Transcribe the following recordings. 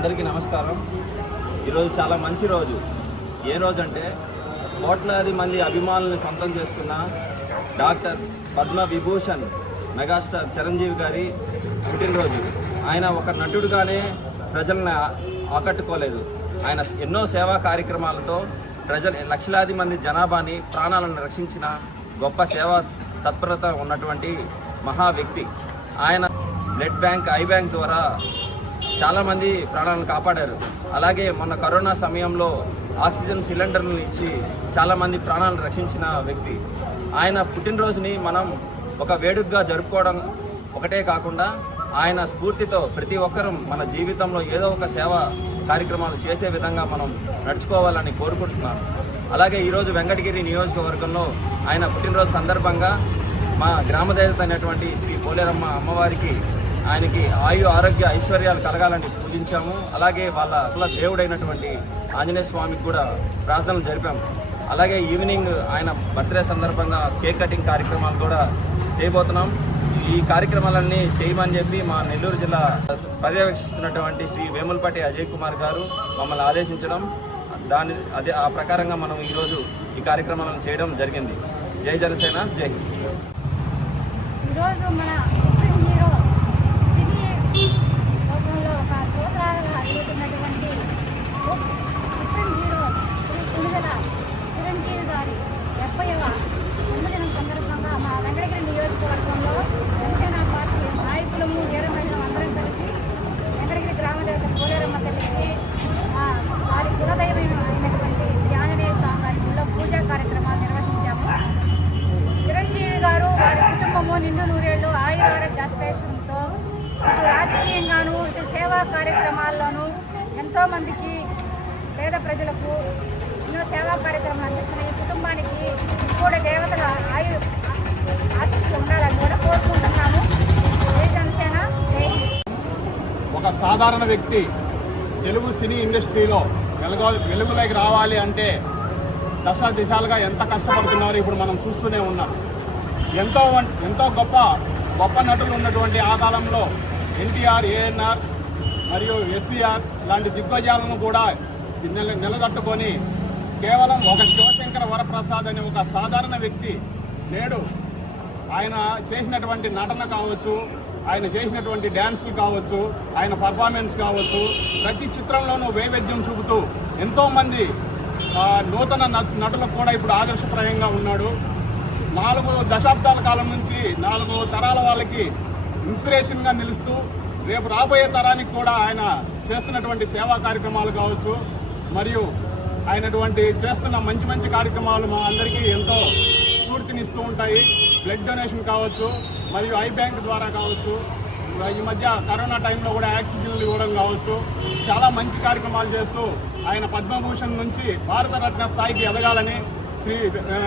అందరికీ నమస్కారం. ఈరోజు చాలా మంచి రోజు. ఏ రోజు అంటే కోట్లాది మంది అభిమానులను సొంతం చేసుకున్న డాక్టర్ పద్మ విభూషణ్ మెగాస్టార్ చిరంజీవి గారి పుట్టినరోజు. ఆయన ఒక నటుడుగానే ప్రజలను ఆకట్టుకోలేదు. ఆయన ఎన్నో సేవా కార్యక్రమాలతో ప్రజలు లక్షలాది మంది జనాభాని ప్రాణాలను రక్షించిన గొప్ప సేవా తత్పరత ఉన్నటువంటి మహా వ్యక్తి. ఆయన బ్లడ్ బ్యాంక్ ఐ బ్యాంక్ ద్వారా చాలామంది ప్రాణాలను కాపాడారు. అలాగే మొన్న కరోనా సమయంలో ఆక్సిజన్ సిలిండర్లను ఇచ్చి చాలామంది ప్రాణాలను రక్షించిన వ్యక్తి. ఆయన పుట్టినరోజుని మనం ఒక వేడుకగా జరుపుకోవడం ఒకటే కాకుండా ఆయన స్ఫూర్తితో ప్రతి ఒక్కరూ మన జీవితంలో ఏదో ఒక సేవ కార్యక్రమాలు చేసే విధంగా మనం నడుచుకోవాలని కోరుకుంటున్నాను. అలాగే ఈరోజు వెంకటగిరి నియోజకవర్గంలో ఆయన పుట్టినరోజు సందర్భంగా మా గ్రామదేవత అయినటువంటి శ్రీ పోలేరమ్మ అమ్మవారికి ఆయనకి ఆయు ఆరోగ్య ఐశ్వర్యాలు కలగాలని పూజించాము. అలాగే వాళ్ళ దేవుడైనటువంటి ఆంజనేయ స్వామికి కూడా ప్రార్థనలు జరిపాము అలాగే ఈవినింగ్ ఆయన బర్త్డే సందర్భంగా కేక్ కటింగ్ కార్యక్రమాలు కూడా చేయబోతున్నాం. ఈ కార్యక్రమాలన్నీ చేయమని చెప్పి మా నెల్లూరు జిల్లా పర్యవేక్షిస్తున్నటువంటి శ్రీ వేములపాటి అజయ్ కుమార్ గారు మమ్మల్ని ఆదేశించడం. దాని అదే ఆ ప్రకారంగా మనం ఈరోజు ఈ కార్యక్రమాలను చేయడం జరిగింది. జై జనసేన జై ఈరోజు మన లోకంలో ఒక సూత్రాలుగా అడుగుతున్నటువంటి సుప్రీం హీరో శ్రీ తునిగల చిరంజీవి గారి డెబ్బైవ జన్మదినం సందర్భంగా మా వెంకటగిరి నియోజకవర్గంలో జనసేన పార్టీ నాయకులము వీరమహిళ అందరం కలిసి వెంకటగిరి గ్రామ దేవత పోలేరమ్మ తల్లికి ఆ, వారి కులదైవమైన అయినటువంటి శ్రీ ఆంజనేయ స్వామి వారి గుళ్ళో పూజా కార్యక్రమాలు నిర్వహించాము చిరంజీవి గారు వారి కుటుంబము నిండు నూరేళ్ళు ఆయురారోగ్య అష్టేషంతో ఇటు రాజకీయంగాను ఇటు సేవా కార్యక్రమాల్లోనూ ఎంతో మందికి పేద ప్రజలకు ఎన్నో సేవా కార్యక్రమాలు అందిస్తున్న ఈ కుటుంబానికి కూడా దేవతల ఆయు ఆశీస్సులు ఉండాలని కూడా కోరుకుంటున్నాము. జనసేన. ఒక సాధారణ వ్యక్తి తెలుగు సినీ ఇండస్ట్రీలో వెలుగు వెలుగులోకి రావాలి అంటే దశ దిశాలుగా ఎంత కష్టపడుతున్నారో ఇప్పుడు మనం చూస్తూనే ఉన్నాం. ఎంతో ఎంతో గొప్ప గొప్ప నటులు ఉన్నటువంటి ఆ కాలంలో ఎన్టీఆర్ ఏఎన్ఆర్ మరియు ఎస్వీఆర్ లాంటి దిగ్గజాలను కూడా నిల నిలదట్టుకొని కేవలం ఒక శివశంకర వరప్రసాద్ అనే ఒక సాధారణ వ్యక్తి నేడు ఆయన చేసినటువంటి నటన కావచ్చు ఆయన చేసినటువంటి డ్యాన్స్లు కావచ్చు ఆయన పర్ఫార్మెన్స్ కావచ్చు ప్రతి చిత్రంలోనూ వైవిధ్యం చూపుతూ ఎంతోమంది నూతన నటులకు కూడా ఇప్పుడు ఆదర్శప్రాయంగా ఉన్నాడు. నాలుగు దశాబ్దాల కాలం నుంచి నాలుగు తరాల వాళ్ళకి ఇన్స్పిరేషన్గా నిలుస్తూ రేపు రాబోయే తరానికి కూడా ఆయన చేస్తున్నటువంటి సేవా కార్యక్రమాలు కావచ్చు మరియు ఆయనటువంటి చేస్తున్న మంచి మంచి కార్యక్రమాలు మా అందరికీ ఎంతో స్ఫూర్తినిస్తూ ఉంటాయి. బ్లడ్ డొనేషన్ కావచ్చు మరియు ఐ బ్యాంక్ ద్వారా కావచ్చు ఈ మధ్య కరోనా టైంలో కూడా ఆక్సిజన్లు ఇవ్వడం కావచ్చు. చాలా మంచి కార్యక్రమాలు చేస్తూ ఆయన పద్మభూషణ్ నుంచి భారతరత్న స్థాయికి ఎదగాలని శ్రీ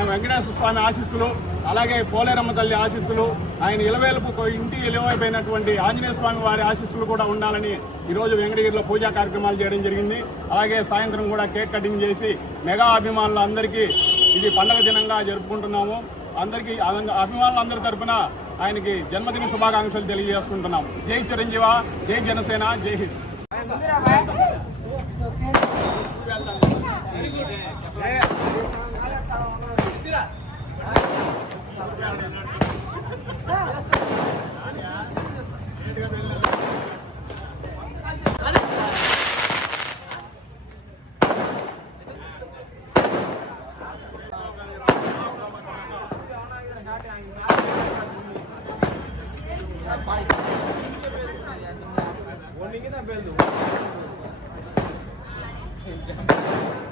వెంకటేశ్వర స్వామి ఆశీస్సులు అలాగే పోలేరమ్మ తల్లి ఆశీస్సులు ఆయన ఇలవేలుపు ఇంటి ఇలవైపోయినటువంటి ఆంజనేయ స్వామి వారి ఆశీస్సులు కూడా ఉండాలని ఈరోజు వెంకటగిరిలో పూజా కార్యక్రమాలు చేయడం జరిగింది. అలాగే సాయంత్రం కూడా కేక్ కటింగ్ చేసి మెగా అభిమానులు అందరికీ ఇది పండగ దినంగా జరుపుకుంటున్నాము. అందరికీ అభిమానులందరి తరపున ఆయనకి జన్మదిన శుభాకాంక్షలు తెలియజేసుకుంటున్నాం జై చిరంజీవ జై జనసేన జై హింద్. జై చిరంజీవ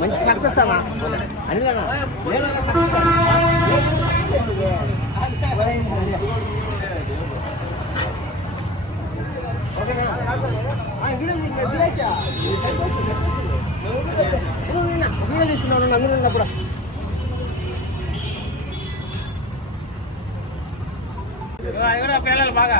మంచి సక్సెస్ అమ్మా. అనిల్ తీసుకున్నాను పిల్లలు బాగా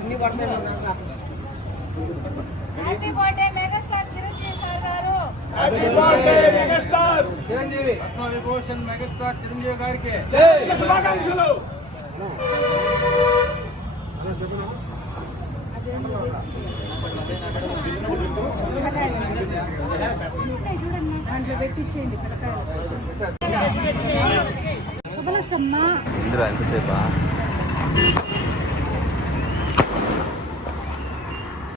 అన్ని పడతాయి. Happy birthday megastar Chiranjeevi sir garu. Chiranjeevi Vibhushan megastar Chiranjeevi గారికి శుభాకాంక్షలు దాంట్లో పెట్టించేయండి పిల్లకాయలు శుభలక్ష్మ ఇందులో ఎంతసేపా?